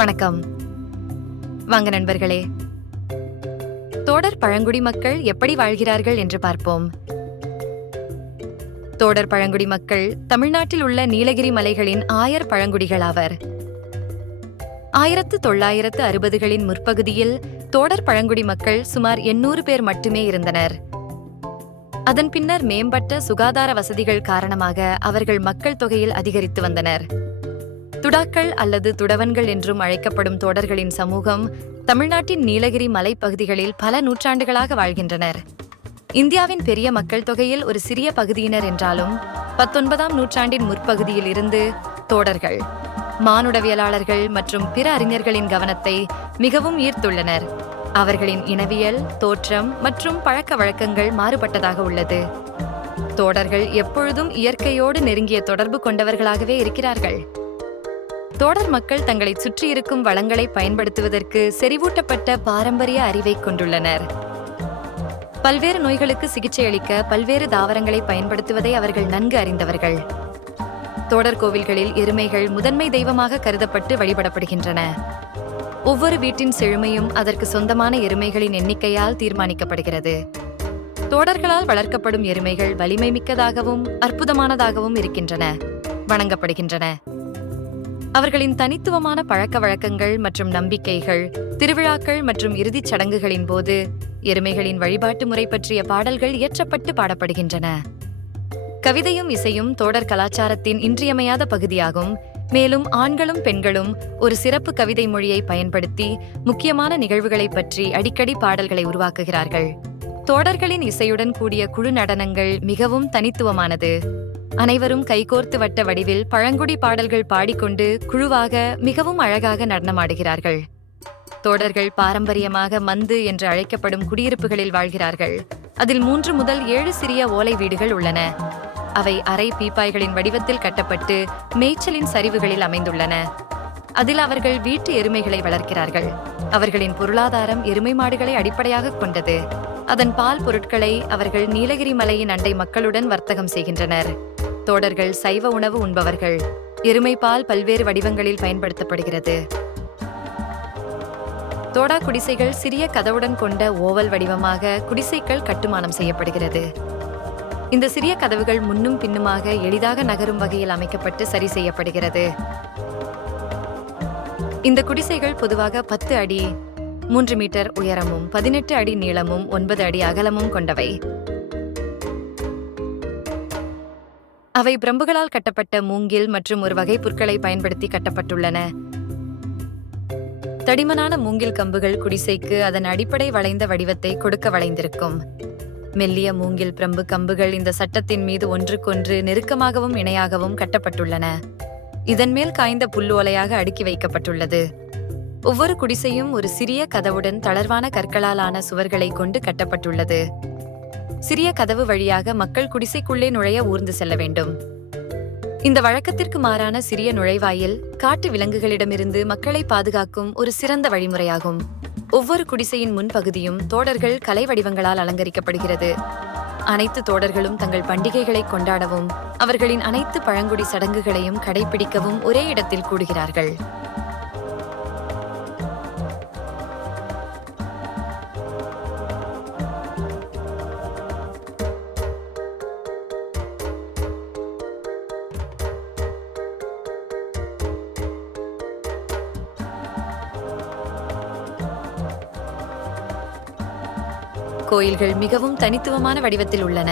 வணக்கம். வாங்க நண்பர்களே, தோடர் பழங்குடி மக்கள் எப்படி வாழ்கிறார்கள் என்று பார்ப்போம். தோடர் பழங்குடி மக்கள் தமிழ்நாட்டில் உள்ள நீலகிரி மலைகளின் ஆயர் பழங்குடிகளாவர். 1960களின் முற்பகுதியில் தோடர் பழங்குடி மக்கள் சுமார் 800 பேர் மட்டுமே இருந்தனர். அதன் பின்னர் மேம்பட்ட சுகாதார வசதிகள் காரணமாக அவர்கள் மக்கள் தொகையில் அதிகரித்து வந்தனர். துடாக்கள் அல்லது துடவன்கள் என்றும் அழைக்கப்படும் தோடர்களின் சமூகம் தமிழ்நாட்டின் நீலகிரி மலைப்பகுதிகளில் பல நூற்றாண்டுகளாக வாழ்கின்றனர். இந்தியாவின் பெரிய மக்கள் தொகையில் ஒரு சிறிய பகுதியினர் என்றாலும் 19ஆம் நூற்றாண்டின் முற்பகுதியில் இருந்து தோடர்கள் மானுடவியலாளர்கள் மற்றும் பிற அறிஞர்களின் கவனத்தை மிகவும் ஈர்த்துள்ளனர். அவர்களின் இனவியல், தோற்றம் மற்றும் பழக்க வழக்கங்கள் மாறுபட்டதாக உள்ளது. தோடர்கள் எப்பொழுதும் இயற்கையோடு நெருங்கிய தொடர்பு கொண்டவர்களாகவே இருக்கிறார்கள். தோடர் மக்கள் தங்களை சுற்றியிருக்கும் வளங்களை பயன்படுத்துவதற்கு செறிவூட்டப்பட்ட பாரம்பரிய அறிவை கொண்டுள்ளனர். பல்வேறு நோய்களுக்கு சிகிச்சை அளிக்க பல்வேறு தாவரங்களை பயன்படுத்துவதை அவர்கள் நன்கு அறிந்தவர்கள். தோடர் கோவில்களில் எருமைகள் முதன்மை தெய்வமாக கருதப்பட்டு வழிபடப்படுகின்றன. ஒவ்வொரு வீட்டின் செழுமையும் அதற்கு சொந்தமான எருமைகளின் எண்ணிக்கையால் தீர்மானிக்கப்படுகிறது. தோடர்களால் வளர்க்கப்படும் எருமைகள் வலிமை மிக்கதாகவும் அற்புதமானதாகவும் இருக்கின்றன, வணங்கப்படுகின்றன. அவர்களின் தனித்துவமான பழக்க வழக்கங்கள் மற்றும் நம்பிக்கைகள், திருவிழாக்கள் மற்றும் இறுதிச் சடங்குகளின் போது எருமைகளின் வழிபாட்டு முறை பற்றிய பாடல்கள் இயற்றப்பட்டு பாடப்படுகின்றன. கவிதையும் இசையும் தோடர் கலாச்சாரத்தின் இன்றியமையாத பகுதியாகும். மேலும் ஆண்களும் பெண்களும் ஒரு சிறப்பு கவிதை மொழியை பயன்படுத்தி முக்கியமான நிகழ்வுகளை பற்றி அடிக்கடி பாடல்களை உருவாக்குகிறார்கள். தோடர்களின் இசையுடன் கூடிய குழு நடனங்கள் மிகவும் தனித்துவமானது. அனைவரும் கைகோர்த்து வட்ட வடிவில் பழங்குடி பாடல்கள் பாடிக்கொண்டு குழுவாக மிகவும் அழகாக நடனமாடுகிறார்கள். தோடர்கள் பாரம்பரியமாக மந்து என்று அழைக்கப்படும் குடியிருப்புகளில் வாழ்கிறார்கள். அதில் 3 முதல் 7 சிறிய ஓலை வீடுகள் உள்ளன. அவை அரை பீப்பாய்களின் வடிவத்தில் கட்டப்பட்டு மேய்ச்சலின் சரிவுகளில் அமைந்துள்ளன. அதில் அவர்கள் வீட்டு எருமைகளை வளர்க்கிறார்கள். அவர்களின் பொருளாதாரம் எருமை மாடுகளை அடிப்படையாக கொண்டது. அதன் பால் பொருட்களை அவர்கள் நீலகிரி மலையின் அண்டை மக்களுடன் வர்த்தகம் செய்கின்றனர். தோடர்கள் சைவ உணவு உண்பவர்கள். எருமை பால் பல்வேறு வடிவங்களில் பயன்படுத்தப்படுகிறது. தோடா குடிசைகள் சிறிய கதவுடன் கொண்ட ஓவல் வடிவமாக குடிசைகள் கட்டுமானம் செய்யப்படுகிறது. இந்த சிறிய கதவுகள் முன்னும் பின்னுமாக எளிதாக நகரும் வகையில் அமைக்கப்பட்டு சரி செய்யப்படுகிறது. இந்த குடிசைகள் பொதுவாக 10 அடி 3 மீட்டர் உயரமும் 18 அடி நீளமும் 9 அடி அகலமும் கொண்டவை. அவை பிரம்புகளால் கட்டப்பட்ட மூங்கில் மற்றும் ஒரு வகை புற்களை பயன்படுத்தி கட்டப்பட்டுள்ளன. தடிமனான மூங்கில் கம்புகள் குடிசைக்கு அதன் அடிப்படை வளைந்த வடிவத்தை கொடுக்க வளைந்திருக்கும். மெல்லிய மூங்கில் பிரம்பு கம்புகள் இந்த சட்டத்தின் மீது ஒன்றுக்கொன்று நெருக்கமாகவும் இணையாகவும் கட்டப்பட்டுள்ளன. இதன் மேல் காய்ந்த புல்லோலையாக அடுக்கி வைக்கப்பட்டுள்ளது. ஒவ்வொரு குடிசையும் ஒரு சிறிய கதவுடன் தளர்வான கற்களால் ஆன சுவர்களை கொண்டு கட்டப்பட்டுள்ளது. சிறிய கதவு வழியாக மக்கள் குடிசைக்குள்ளே நுழைய ஊர்ந்து செல்ல வேண்டும். இந்த வழக்கத்திற்கு மாறான சிறிய நுழைவாயில் காட்டு விலங்குகளிடமிருந்து மக்களை பாதுகாக்கும் ஒரு சிறந்த வழிமுறையாகும். ஒவ்வொரு குடிசையின் முன்பகுதியும் தோடர்கள் கலை வடிவங்களால் அலங்கரிக்கப்படுகிறது. அனைத்து தோடர்களும் தங்கள் பண்டிகைகளை கொண்டாடவும் அவர்களின் அனைத்து பழங்குடி சடங்குகளையும் கடைபிடிக்கவும் ஒரே இடத்தில் கூடுகிறார்கள். கோயில்கள் மிகவும் தனித்துவமான வடிவத்தில் உள்ளன.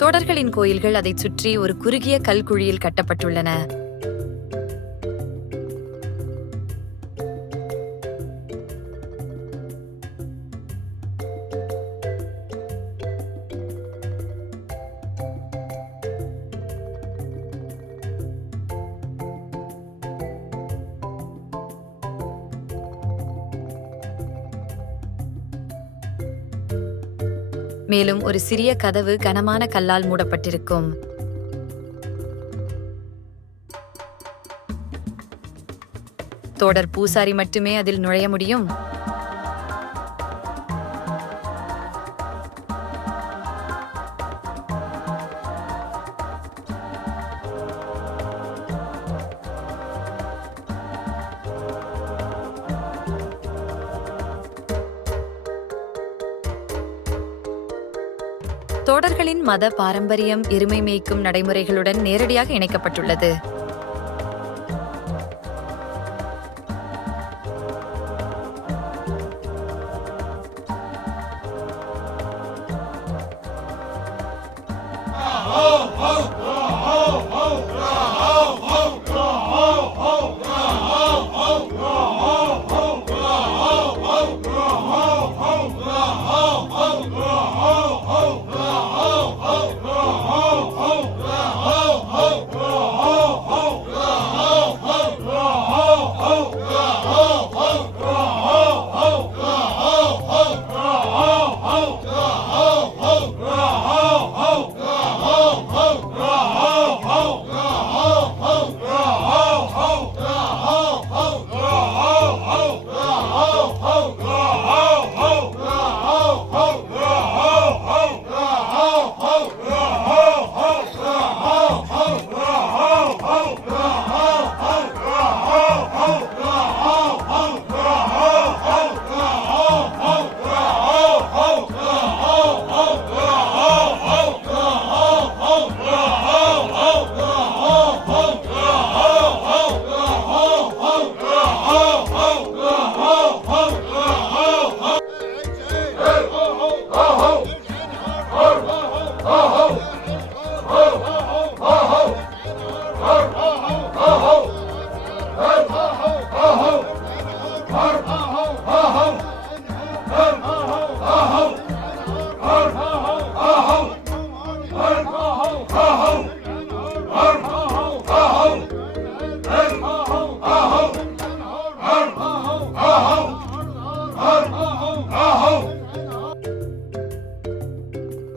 தோடர்களின் கோயில்கள் அதைச் சுற்றி ஒரு குறுகிய கல்குழியில் கட்டப்பட்டுள்ளன. மேலும் ஒரு சிறிய கதவு கனமான கல்லால் மூடப்பட்டிருக்கும். தோடர் பூசாரி மட்டுமே அதில் நுழைய முடியும். தோடர்களின் மத பாரம்பரியம் எருமை மேய்க்கும் நடைமுறைகளுடன் நேரடியாக இணைக்கப்பட்டுள்ளது.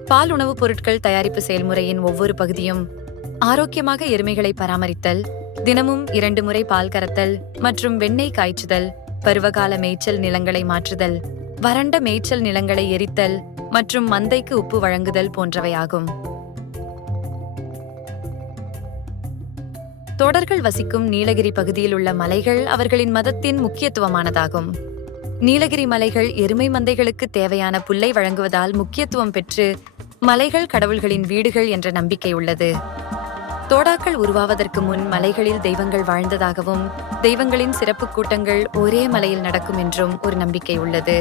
பால் உணவுப் பொருட்கள் தயாரிப்பு செயல்முறையின் ஒவ்வொரு பகுதியும் ஆரோக்கியமாக எருமைகளை பராமரித்தல், தினமும் 2 முறை பால் கறத்தல் மற்றும் வெண்ணெய் காய்ச்சுதல், பருவகால மேய்ச்சல் நிலங்களை மாற்றுதல், வறண்ட மேய்ச்சல் நிலங்களை எரித்தல் மற்றும் மந்தைக்கு உப்பு வழங்குதல் போன்றவையாகும். தோடர்கள் வசிக்கும் நீலகிரி பகுதியில் உள்ள மலைகள் அவர்களின் மதத்தின் முக்கியத்துவமானதாகும். நீலகிரி மலைகள் எருமை மந்தைகளுக்கு தேவையான புல்லை வழங்குவதால் முக்கியத்துவம் பெற்று மலைகள் கடவுள்களின் வீடுகள் என்ற நம்பிக்கை உள்ளது. தோடாக்கள் உருவாவதற்கு முன் மலைகளில் தெய்வங்கள் வாழ்ந்ததாகவும், தெய்வங்களின் சிறப்பு கூட்டங்கள் ஒரே மலையில் நடக்கும் என்றும் ஒரு நம்பிக்கை உள்ளது.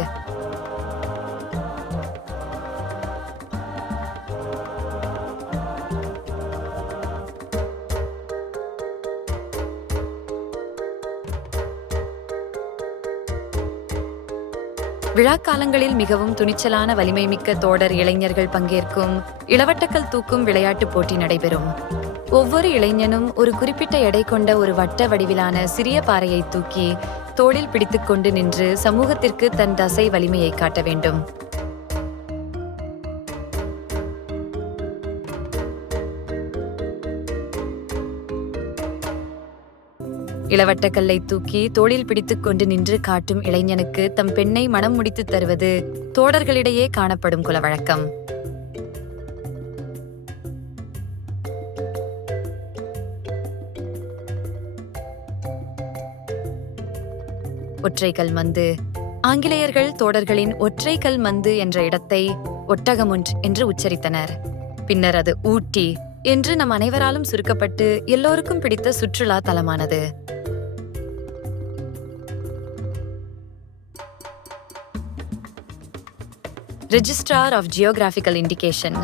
விழாக்காலங்களில் மிகவும் துணிச்சலான வலிமை மிக்க தோடர் இளைஞர்கள் பங்கேற்கும் இளவட்டக்கல் தூக்கும் விளையாட்டுப் போட்டி நடைபெறும். ஒவ்வொரு இளைஞனும் ஒரு குறிப்பிட்ட எடை கொண்ட ஒரு வட்ட வடிவிலான சிறிய பாறையை தூக்கி தோளில் பிடித்துக்கொண்டு நின்று சமூகத்திற்கு தன் தசை வலிமையை காட்ட வேண்டும். இளவட்டக்கல்லை தூக்கி தோளில் பிடித்துக் கொண்டு நின்று காட்டும் இளைஞனுக்கு தம் பெண்ணை மனம் முடித்து தருவது தோடர்களிடையே காணப்படும் குலவழக்கம். ஒற்றைக்கல் மந்து. ஆங்கிலேயர்கள் தோடர்களின் ஒற்றைக்கல் மந்து என்ற இடத்தை ஒட்டகமுண்ட் என்று உச்சரித்தனர். பின்னர் அது ஊட்டி என்று நம் அனைவராலும் சுருக்கப்பட்டு எல்லோருக்கும் பிடித்த சுற்றுலா தலமானது. ரெஜிஸ்ட்ரார் ஆஃப் ஜியோகிராபிக்கல் இண்டிகேஷன்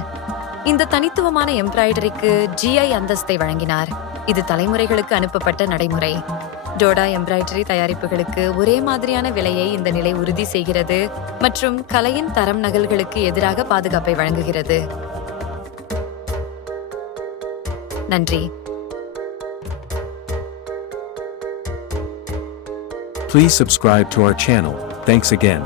இந்த தனித்துவமான எம்ப்ராய்டரிக்கு GI அந்தஸ்தை வழங்கினார். இது தலைமுறைகளுக்கு அனுப்பப்பட்ட நடைமுறை. டோடா எம்ப்ராய்டரி தயாரிப்புகளுக்கு ஒரே மாதிரியான விலையை இந்த நிலை உறுதி செய்கிறது மற்றும் கலையின் தரம் நகல்களுக்கு எதிராக பாதுகாப்பை வழங்குகிறது. நன்றி. Please subscribe to our channel. Thanks again.